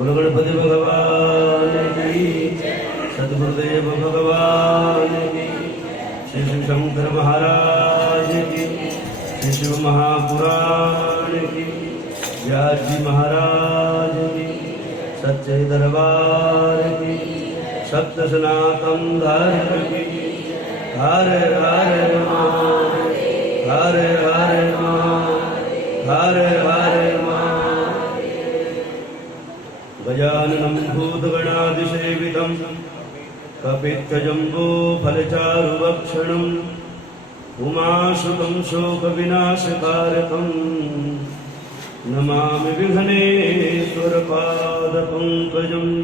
बोलो गणपति भगवान की, सद्गुरुदेव भगवान की, श्री शिव शंकर महाराज की, श्री शिव महापुराण की, व्यास जी महाराज की, सच्चे दरबार की, सप्त सनातन धर्म की। हरे हरे राम, हरे हरे राम, हरे हरे राम। गजाननं भूतगणादिसेवितं कपित्थजम्बूफलचारुभक्षणं उमासुतं शोकविनाशकारकं नमामि विघ्नेश्वरपादपङ्कजम्।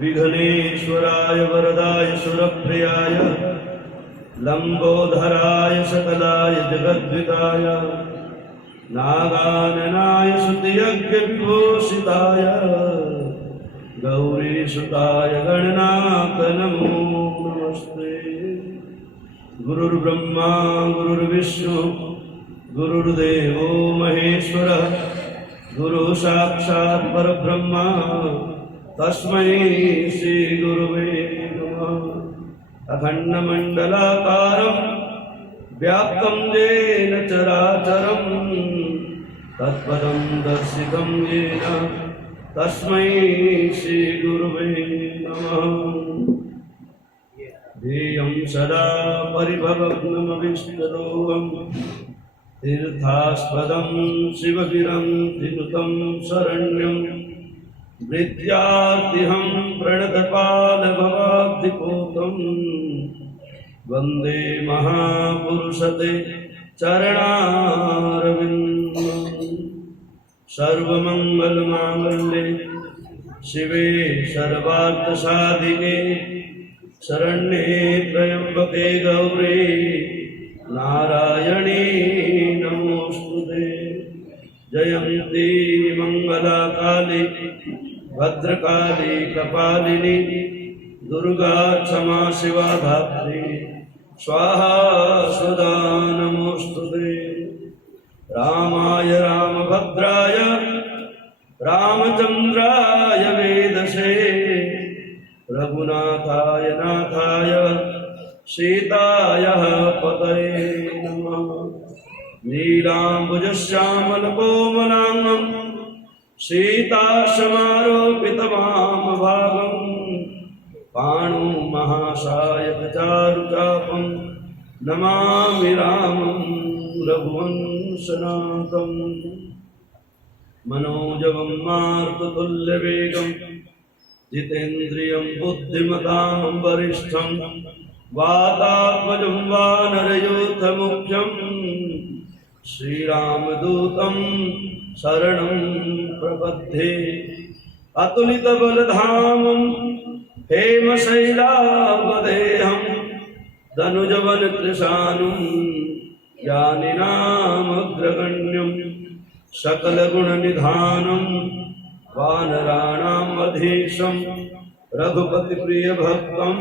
विघ्नेश्वराय वरदाय सुरप्रियाय लंबोधराय सकलाय जगद्विताय नागाननाय स्तुतियज्ञविभूषिताय गौरीसुताय गणनाथ नमो नमस्ते। गुरुर्ब्रह्मा गुरुर्विष्णु गुरुर्देवो महेश्वरः गुरुः साक्षात् परब्रह्म तस्मै श्री गुरुवे नमः। अखंडमंडलाकारं व्याप्तं येन चराचरं तत्पदं दर्शितं येन तस्मै श्री गुरुवे नमः। ध्येयं सदा परिभवग्नमविष्टदोहं तीर्थास्पदं शिवगिरं विनुतं शरण्यं विद्यार्थिहं प्रणतपालभवाब्धिपूतं वन्दे महापुरुषते चरणारविन्दं। सर्वमङ्गलमाङ्गल्ये शिवे सर्वार्थसाधिके शरण्ये त्र्यम्बके गौरी नारायणी नमोस्तुते। जयन्ती मङ्गलाकाली भद्रकाली कपालिनी दुर्गा क्षमा शिवा धात्री स्वाहा सदा नमोस्तुते। रामाय रामभद्राय रामचन्द्राय वेदसे रघुनाथाय नाथाय सीताय पतये नमः। नीलाम्बुजश्यामलकोमलाङ्गं सीतासमारोपितवामभागं पाणुमहासायकचारुचापं नमामि रामं रघुवंशनाथं। मनोजवं मारुततुल्यवेगं जितेन्द्रियं बुद्धिमतां वरिष्ठं वातात्मजं वानरयूथमुख्यं श्रीरामदूतं शरणं प्रपद्ये। अतुलितबलधामं हेमशैलावदेहं धनुजवनकृशानुं ज्ञानिनामग्रगण्यं सकलगुणनिधानं वानराणां वधीशं रघुपतिप्रियभक्तं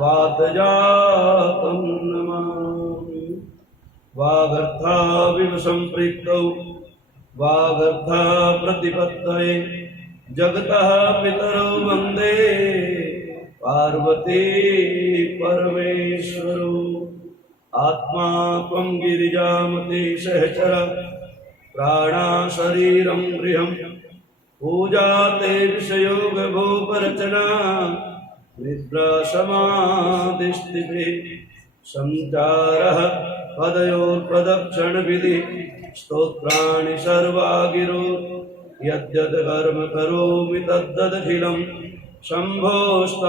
वातजातं नमामि। वागर्थाविव सम्पृक्तौ वागर्था प्रतिपत्तये जगतः पितरौ वन्दे पार्वती परमेश्वरौ। आत्मा त्वं गिरिजामते सहचर प्राणा शरीरं गृहं पूजा ते विषयोगभूपरचना निद्रा समाधिस्थितिः संचारः पदयोर्प्रदक्षिणविधि स्तोत्राणि सर्वा गिरो यद्यद् कर्म करोमि तद्दखिलं शम्भोस्तवाराधनं।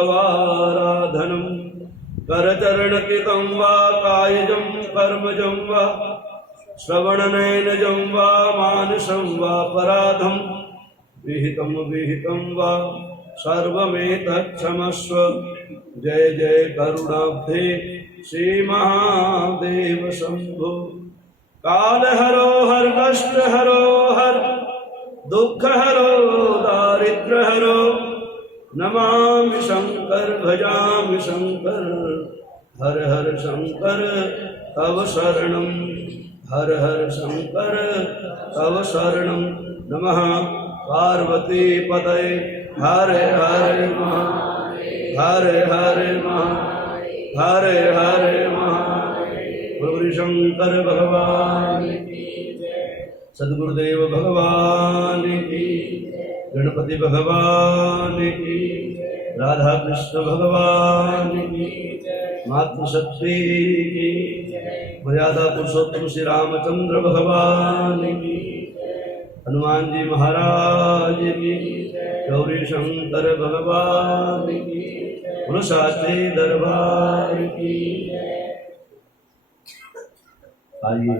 करचरणकृतं वा कायजं कर्मजं वा श्रवणनयनजं वा मानसं वा पराधं विहितं वा सर्वमेतत्क्षमस्व। जय जय करुणाब्धे श्रीमहादेव शंभो। कालहरो हर कष्टहरो हर दुःखहरो दारिद्र्यहरो नमामि शंकर भजामि शंकर। हर हर शंकर तव शरणं हर हर शंकर तव शरणं। नमः पार्वती पतये हरे हरे महादेव हरे हरे महादेव हरे हरे महादेव। गौरी शंकर भगवान की जय, सद्गुरुदेव भगवान की, गणपति भगवान की, राधा कृष्ण भगवान की, मातृशक्ति की, मर्यादा पुरुषोत्तम श्री रामचंद्र भगवान की, हनुमान जी महाराज की, गौरी शंकर भगवान की, पुरुषार्थी दरबार की। आइए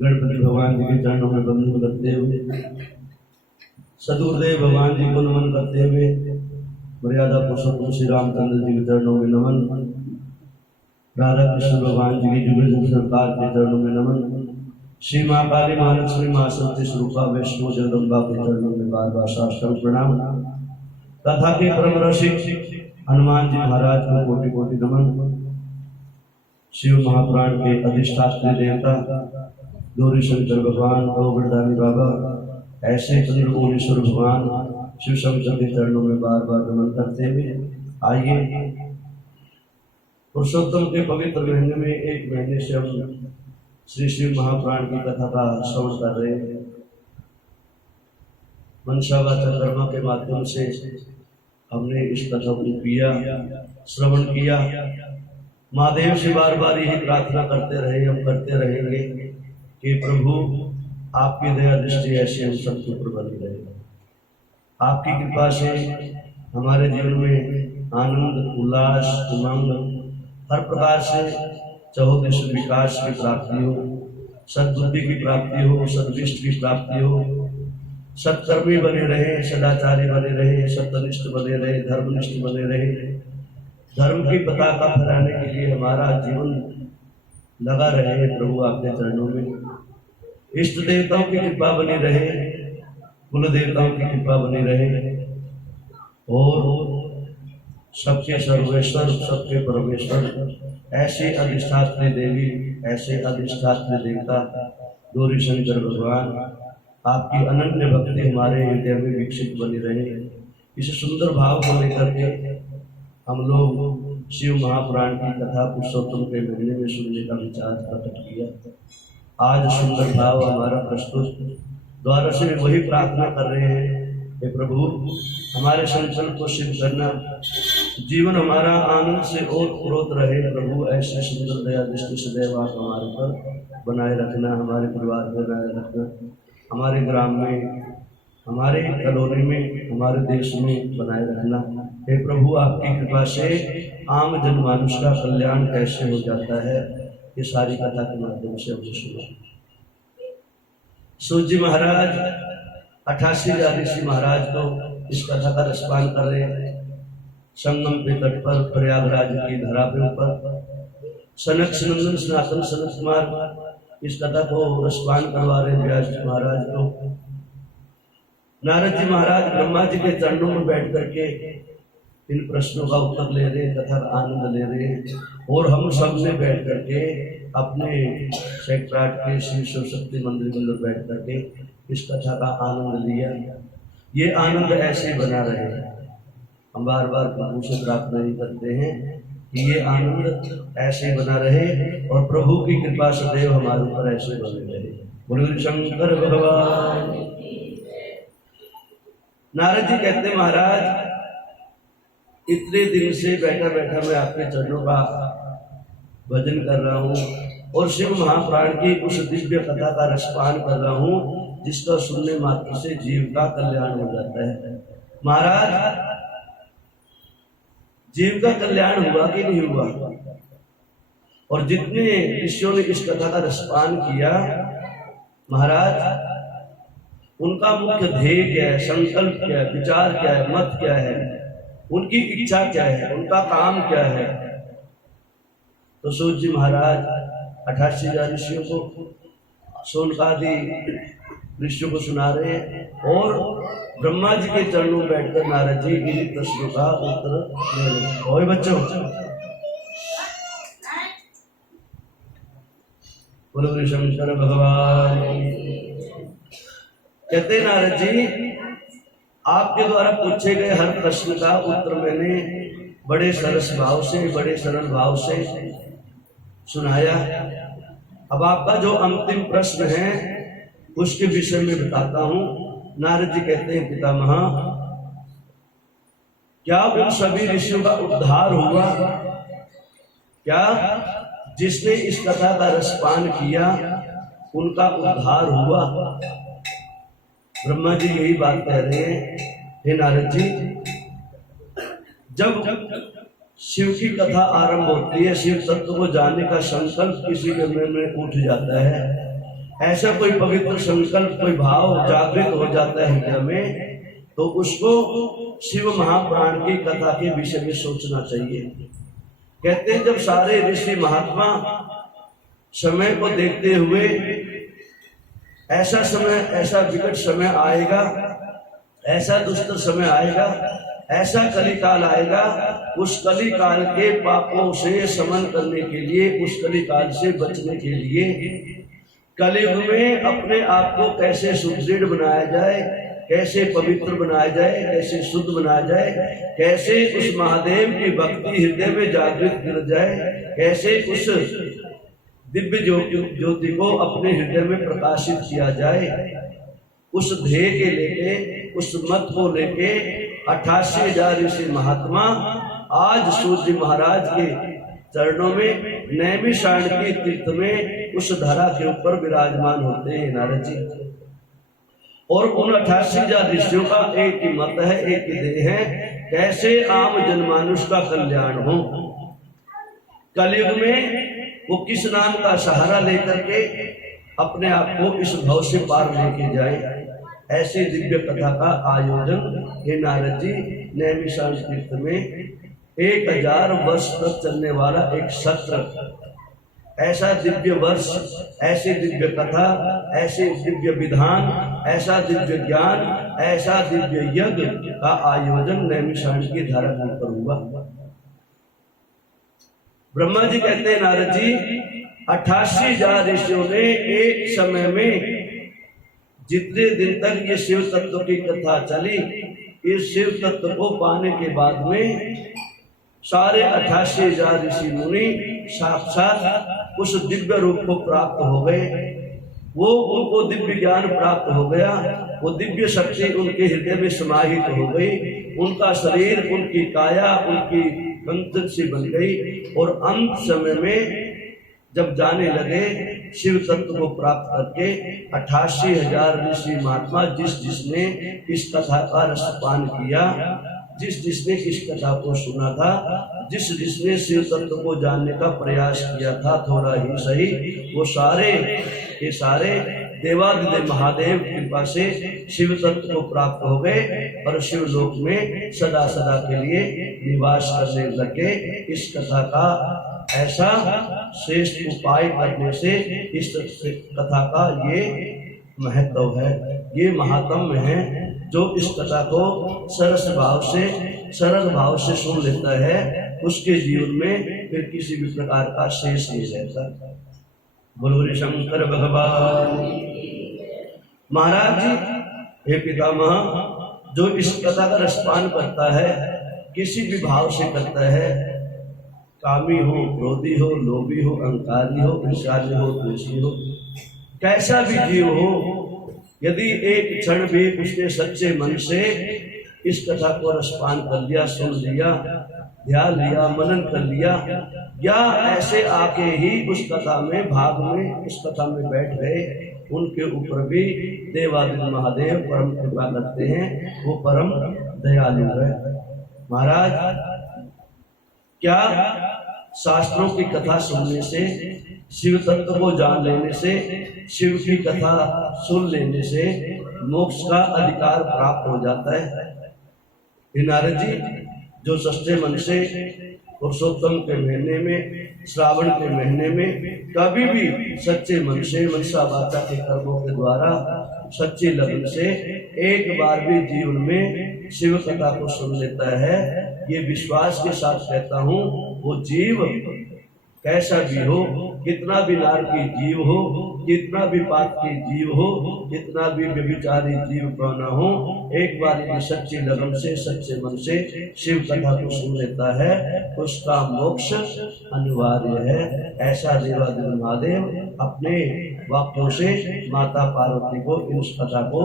गणपति भगवान जी के चरणों में वंदन करते हुए, सदगुरुदेव भगवान जी को नमन करते हुए, मर्यादा पुरुषोत्तम श्री रामचंद्र जी के चरणों में नमन, राधा कृष्ण भगवान जी की जुगल सरकार के चरणों में नमन, श्री माँ काली महालक्ष्मी माँ सत्य स्वरूपा वैष्णो जगदम्बा के चरणों में बार बार साष्टांग प्रणाम, तथा के परम रसिक हनुमान जी महाराज को कोटि कोटि नमन। शिव महापुराण के अधिष्ठात्री देवता गौरी शंकर भगवान और वरदानी बाबा ऐसे चंद्रमौलीश्वर भगवान शिव शंकर के चरणों में बार बार नमन करते हुए, आइए पुरुषोत्तम के पवित्र महीने में एक महीने से हम श्री शिव महापुराण की कथा का श्रवण कर रहे हैं। मनसा चंद्रमा के माध्यम से हमने इस कथा को किया, श्रवण किया। महादेव से बार बार यही प्रार्थना करते रहे, हम करते रहेंगे कि प्रभु आपकी दया दृष्टि ऐसी हम सबके ऊपर बनी रहे, आपकी कृपा से हमारे जीवन में आनंद उल्लास उमंग हर प्रकार से चहुदिश विकास की प्राप्ति हो, सद्बुद्धि की प्राप्ति हो, सद्विष्ट की प्राप्ति हो, सत्कर्मी बने रहे, सदाचारी बने रहे, सत्यनिष्ठ बने रहे, धर्मनिष्ठ बने रहे, धर्म की पताका फहराने के लिए हमारा जीवन लगा रहे। प्रभु आपके चरणों में इष्ट देवताओं की कृपा बनी रहे, कुल देवताओं की कृपा बनी रहे, और सबके सर्वेश्वर सबके परमेश्वर ऐसे अधिष्ठात्री देवी, ऐसे अधिष्ठात्री देवता गौरी शंकर भगवान आपकी अनन्य भक्ति हमारे हृदय में विकसित बनी रहे। इस सुंदर भाव को लेकर के हम लोग शिव महापुराण की कथा पुरुषोत्तम के महीने में सुनने का विचार प्रकट किया। आज सुंदर भाव हमारा प्रस्तुत द्वारा से वही प्रार्थना कर रहे हैं कि प्रभु हमारे संकल्प को सिद्ध करना, जीवन हमारा आनंद से ओतप्रोत रहे। प्रभु ऐसे सुंदर दया दृष्टि सदैव आप हमारे पर बनाए रखना, हमारे परिवार में बनाए रखना, हमारे ग्राम में, हमारे कॉलोनी में, हमारे देश में बनाए रखना। हे प्रभु आपकी कृपा से आम जनमानुष का कल्याण कैसे हो जाता है, ये सारी कथा के माध्यम से हमसे सुना। सूत जी महाराज 88 ऋषि महाराज को इस कथा का रसपान कर रहे हैं। संगम के तट पर प्रयागराज की धरा पे ऊपर सनक सनंदन सनातन सनत कुमार इस कथा को रसपान करवा रहे व्यास जी महाराज को। नारद जी महाराज ब्रह्मा जी के चरणों में बैठ करके इन प्रश्नों का उत्तर ले रहे, कथा का आनंद ले रहे, और हम सब ने बैठ करके अपने सेक्रेट के श्री शिव शक्ति मंदिर में बैठ करके इस कथा का आनंद लिया। ये आनंद ऐसे बना रहे। हम बार बार प्रभु से प्रार्थना ही करते हैं कि ये आनंद ऐसे बना रहे और प्रभु की कृपा सदैव हमारे ऊपर ऐसे बने रहे। बोलो शंकर भगवान। नारद जी कहते महाराज इतने दिन से बैठा बैठा मैं आपके चरणों का भजन कर रहा हूँ और शिव महापुराण की उस दिव्य कथा का रसपान कर रहा हूँ जिसका सुनने मात्र से जीव का कल्याण हो जाता है। महाराज जीव का कल्याण हुआ कि नहीं हुआ? और जितने ऋषियों ने इस कथा का रसपान किया महाराज, उनका मुख्य ध्येय क्या है, संकल्प क्या है, विचार क्या है, मत क्या है, उनकी इच्छा क्या है, उनका काम क्या है? तो सूत जी महाराज 88 ऋषियों को सोनकादि ऋषियों को सुना रहे और ब्रह्मा जी के चरणों में बैठकर नारद जी इन प्रश्नों का उत्तर दे रहे। ओए बच्चों, बोलो शंकर भगवान। कहते नारद जी आपके द्वारा पूछे गए हर प्रश्न का उत्तर मैंने बड़े सरस भाव से, बड़े सरल भाव से सुनाया। अब आपका जो अंतिम प्रश्न है उसके विषय में बताता हूं। नारद जी कहते हैं, पितामह, क्या उन सभी ऋषियों का उद्धार हुआ? क्या जिसने इस कथा का रसपान किया उनका उद्धार हुआ? ब्रह्मा जी यही बात कह रहे हैं, हे नारद जी, जब शिव की कथा आरंभ होती है, शिव तत्व को जानने का संकल्प किसी के मन में उठ जाता है, ऐसा कोई पवित्र संकल्प, कोई भाव जागृत हो जाता है हृदय में, तो उसको शिव महापुराण की कथा के विषय में सोचना चाहिए। कहते हैं, जब सारे ऋषि महात्मा समय को देखते हुए ऐसा समय, ऐसा विकट समय आएगा, ऐसा दुष्ट समय आएगा, ऐसा कलिकाल आएगा, उस कलिकाल के पापों से समन करने के लिए, उस कलिकाल से बचने के लिए कलयुग में अपने आप को कैसे सुदृढ़ बनाया जाए, कैसे पवित्र बनाया जाए, कैसे शुद्ध बनाया जाए, कैसे उस महादेव की भक्ति हृदय में जागृत कर जाए, कैसे उस दिव्य ज्योति को अपने हृदय में प्रकाशित किया जाए, उस ध्येय के लेके, उस मत को लेके 88,000 ऋषि महात्मा आज सूर्य महाराज के चरणों में, नैमिषारण्य के तीर्थ में, उस धरा के ऊपर विराजमान होते हैं नारद जी। और उन 88,000 ऋषियों का एक ही मत है, एक ही ध्येय है, कैसे आम जनमानुष का कल्याण हो। कलयुग में वो किस नाम का सहारा लेकर के अपने आप को इस भव से पार लेके जाए, ऐसे दिव्य कथा का आयोजन हे नारद जी नैमिषारण्य तीर्थ में 1000 वर्ष तक चलने वाला एक सत्र, ऐसा दिव्य वर्ष, ऐसी दिव्य कथा, ऐसे दिव्य विधान, ऐसा दिव्य ज्ञान, ऐसा दिव्य यज्ञ का आयोजन नैमिषारण्य की धारा के ऊपर हुआ। ब्रह्मा जी कहते हैं, नारद जी 88,000 ऋषियों ने एक समय में, जितने दिन तक ये शिव तत्व की कथा चली, इस शिव तत्व को पाने के बाद में सारे 88,000 ऋषि मुनि साक्षात उस दिव्य रूप को प्राप्त हो गए। वो उनको दिव्य ज्ञान प्राप्त हो गया, वो दिव्य शक्ति उनके हृदय में समाहित हो गई, उनका शरीर, उनकी काया, उनकी कंचन से बन गई। और अंत समय में जब जाने लगे शिव तत्व को प्राप्त करके 88,000 ऋषि महात्मा, जिसने इस कथा का रसपान किया, जिसने इस कथा को सुना था, जिसने शिव तत्व को जानने का प्रयास किया था, थोड़ा ही सही, वो सारे के सारे देवादिदेव महादेव कृपा से शिव तत्व को प्राप्त हो गए और शिवलोक में सदा सदा के लिए निवास करने लगे। इस कथा का ऐसा श्रेष्ठ उपाय करने से इस कथा का ये महत्व है, ये महात्म्य है। जो इस कथा को सरस भाव से, सरल भाव से सुन लेता है, उसके जीवन में फिर किसी भी प्रकार का शेष नहीं रहता। बोलो शंकर भगवान महाराज जी। हे पितामह, जो इस कथा का रसपान करता है, किसी भी भाव से करता है, कामी हो, क्रोधी हो, लोभी हो, अहंकारी हो, ईर्ष्यालु हो, द्वेषी हो, कैसा भी जीव हो, यदि एक क्षण भी उसने सच्चे मन से इस कथा को रसपान कर लिया, सुन लिया, ध्यान लिया, मनन कर लिया, या ऐसे आके ही उस कथा में, भाग में, उस कथा में बैठ गए, उनके ऊपर भी देवादिदेव महादेव परम कृपा करते हैं, वो परम दयालु है। महाराज, क्या शास्त्रों की कथा सुनने से, शिव तत्व को जान लेने से, शिव की कथा सुन लेने से मोक्ष का अधिकार प्राप्त हो जाता है? नारद जी, जो सच्चे मन से पुरुषोत्तम के महीने में, श्रावण के महीने में कभी भी सच्चे मन से, मनसा वाचा के कर्मों के द्वारा, सच्चे लगन से एक बार भी जीवन में शिव कथा को सुन लेता है, ये विश्वास के साथ कहता हूँ, वो जीव कैसा भी हो, कितना भी नार की जीव हो, कितना भी पाप की जीव हो, कितना भी व्यभिचारी जीव क्यों न हो, एक बार यदि सच्ची लगन से सच्चे मन से शिव कथा को सुन लेता है उसका मोक्ष अनिवार्य है। ऐसा देवादिदेव महादेव अपने वाक्यों से माता पार्वती को इस कथा को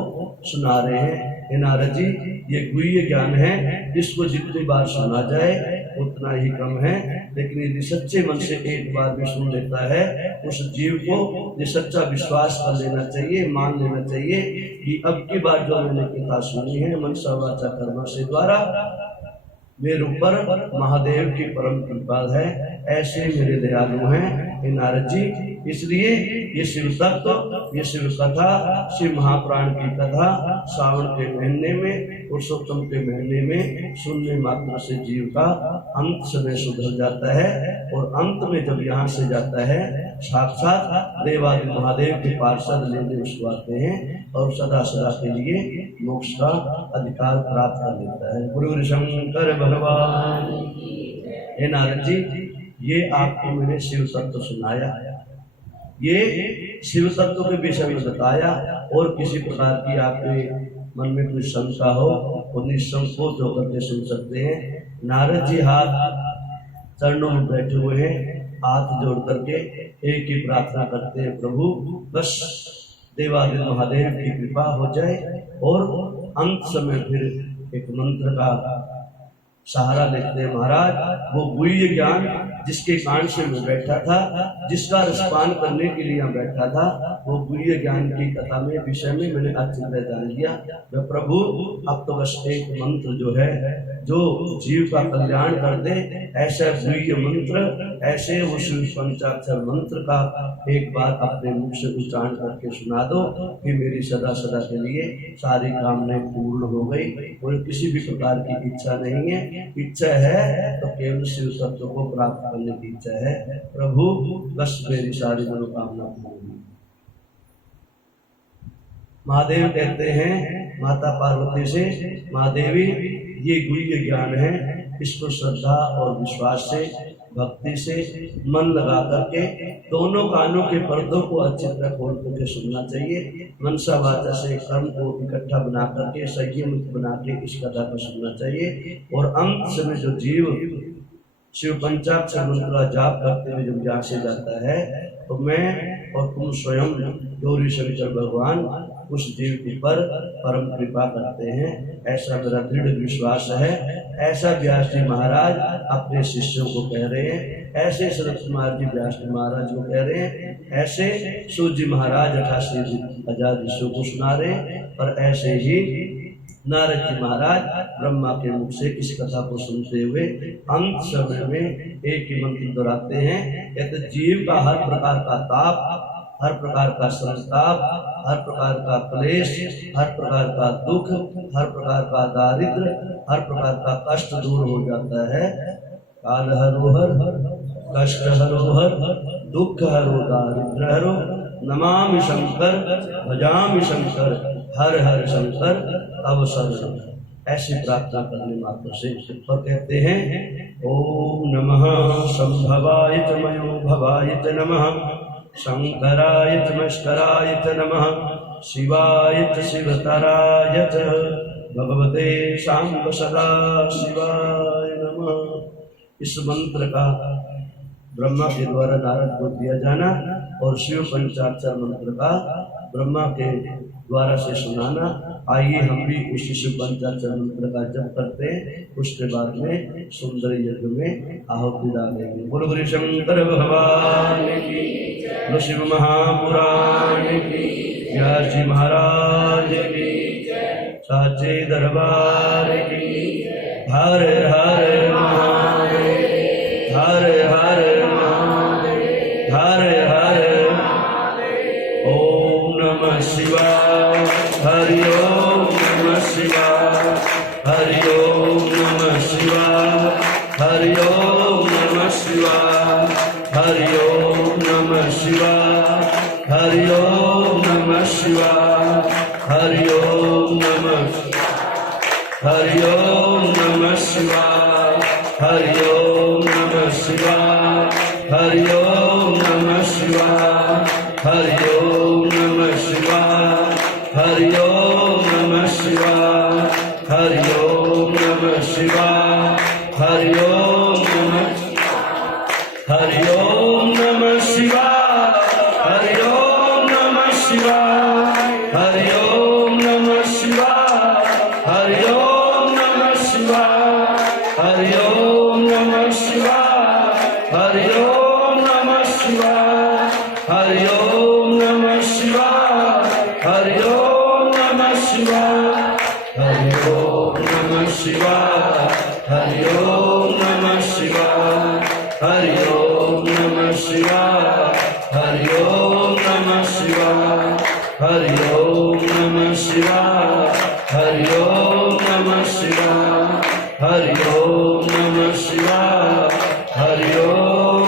सुना रहे हैं। हे नारद जी, ये गुह्य ज्ञान है, इसको जितनी बार सुना जाए उतना ही कम है, लेकिन यदि सच्चे मन से एक बार भी सुन लेता है उस जीव को ये सच्चा विश्वास कर लेना चाहिए, मान लेना चाहिए कि अब की बार जो मैंने कथा सुनी है मनसा वाचा कर्म से द्वारा मेरे ऊपर महादेव की परम कृपा है, ऐसे मेरे दयालु हैं हे नारद जी। इसलिए ये शिव तत्व, ये शिव कथा, शिव महाप्राण की कथा सावन के महीने में, पुरुषोत्तम के महीने में सुनने मात्र से जीव का अंत समय सुधर जाता है, और अंत में जब यहाँ से जाता है साक्षात देवादिदेव महादेव के पार्षद लेने उसको आते हैं और सदा सदा के लिए मोक्ष का अधिकार प्राप्त कर लेता है। गुरु शंकर भगवान। हे नारद जी, ये आपको मैंने शिव तत्व सुनाया, ये शिव तत्व के विषय में बताया, और किसी प्रकार की आपके मन में कोई शंका हो तो निसंकोच होकर के सुन सकते हैं। नारद जी हाथ चरणों में बैठे हुए हैं, हाथ जोड़ करके एक ही प्रार्थना करते हैं, प्रभु बस देवादिदेव महादेव की कृपा हो जाए और अंत समय फिर एक मंत्र का सहारा लेते हैं। महाराज, वो गुह्य ज्ञान जिसके कान से मैं बैठा था, जिसका रसपान करने के लिए बैठा था, वो गुह्य ज्ञान की कथा में विषय में मैंने अच्छी तरह जान लिया। मैं प्रभु अब तो बस एक मंत्र जो है जो जीव का कल्याण कर दे, ऐसा गुह्य मंत्र, ऐसे वो शिव पंचाक्षर मंत्र का एक बार अपने मुख से उच्चारण करके सुना दो कि मेरी सदा सदा के लिए सारी कामनाएं पूर्ण हो गई, और किसी भी प्रकार की इच्छा नहीं है। इच्छा है तो केवल शिव तत्व को प्राप्त करने की इच्छा है। प्रभु बस मेरी सारी मनोकामना पूर्ण। महादेव कहते हैं माता पार्वती से, महादेवी ये गुह्य ज्ञान है, इसको श्रद्धा और विश्वास से, भक्ति से मन लगा करके दोनों कानों के पर्दों को अच्छी तरह खोल करके सुनना चाहिए। मनसा वाचा से कर्म को इकट्ठा बना करके संयम बना के इस कथा को सुनना चाहिए, और अंत समय जो जीव शिव पंचाक्षर मंत्र का जाप करते हुए जब यहाँ से जाता है तो मैं और तुम स्वयं गौरी शंकर भगवान उस जीव के पर परम कृपा करते हैं, ऐसा मेरा दृढ़ विश्वास है। ऐसा व्यास जी महाराज अपने शिष्यों को कह रहे हैं, ऐसे शरद कुमार जी व्यास जी महाराज को कह रहे हैं, ऐसे सूर्य जी महाराज 88,000 ऋषियों को सुना रहे हैं, और ऐसे ही नारद जी महाराज ब्रह्मा के मुख से इस कथा को सुनते हुए अंत समय में एक ही मंत्र दोहराते हैं, कहते जीव का हर प्रकार का ताप, हर प्रकार का संताप, हर प्रकार का क्लेश, हर प्रकार का दुख, हर प्रकार का दारिद्र, हर प्रकार का कष्ट दूर हो जाता है। काल हरोहर, कष्ट हरोहर, दुख हरो, दारिद्र हरो, नमामि शंकर, भजामि शंकर, हर हर शंकर तव शरण। ऐसी प्रार्थना करने मात्र से, और कहते हैं ओम नमः संभवाय च मयो भवाय च नमः, शंकराय च मस्कराय च नमः, शिवाय च शिवतराय च, भगवते शांब सदा शिवाय नमः। इस मंत्र का ब्रह्मा के द्वारा नारद को दिया जाना और शिव पंचाक्षर मंत्र का ब्रह्मा के द्वारा से सुनाना। आइए हम भी उसी शिव पंचाक्षर मंत्र का जप करते हैं, उसके बाद में सुंदर यज्ञ में आहुति डालेंगे। बोलो गुरु शंकर भगवान की, बोलो शिव महापुराण की, व्यास जी महाराज की, साचे दरबार की। हर हर महादेव, हर हर महादेव, हर हर महादेव। ओम नमः शिवाय, हरि ओम नमः शिवाय, हरि ओम नमः शिवाय, हरि ओम नमः शिवाय, हरि ओम नमः शिवाय, हरि ओम नमः शिवाय, हरि ओम नमः, हरि ओम नमः शिवाय, हरि ओम नमः शिवाय, हरि ओम नमः शिवाय, हरि ओम नमः शिवाय, हरि ओम नमः शिवाय, हरि ओम नमः शिवाय, हरि ओम नमः शिवाय, हरि ओम नमः शिवाय, हरि ओम नमः शिवाय, हरि ओम नमः शिवाय, हरि ओम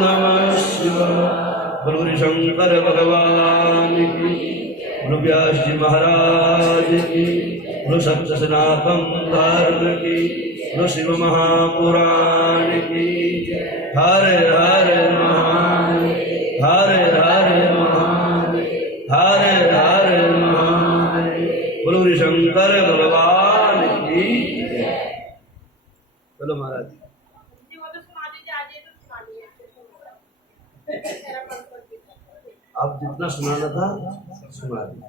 नमः शिवाय। बोलो शंकर भगवान की, बोलो व्यास जी महाराज की, बोलो सत्य सनातन धर्म की, बोलो शिव महापुराण की। हरे हरे महादेव, हरे हरे महादेव, हरे हरे महादेव। बोलो शंकर भगवान की। बोलो महाराज। आप जितना सुनाना था सुना दिया,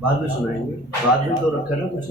बाद में सुनाएंगे, बाद में तो रखा ना कुछ।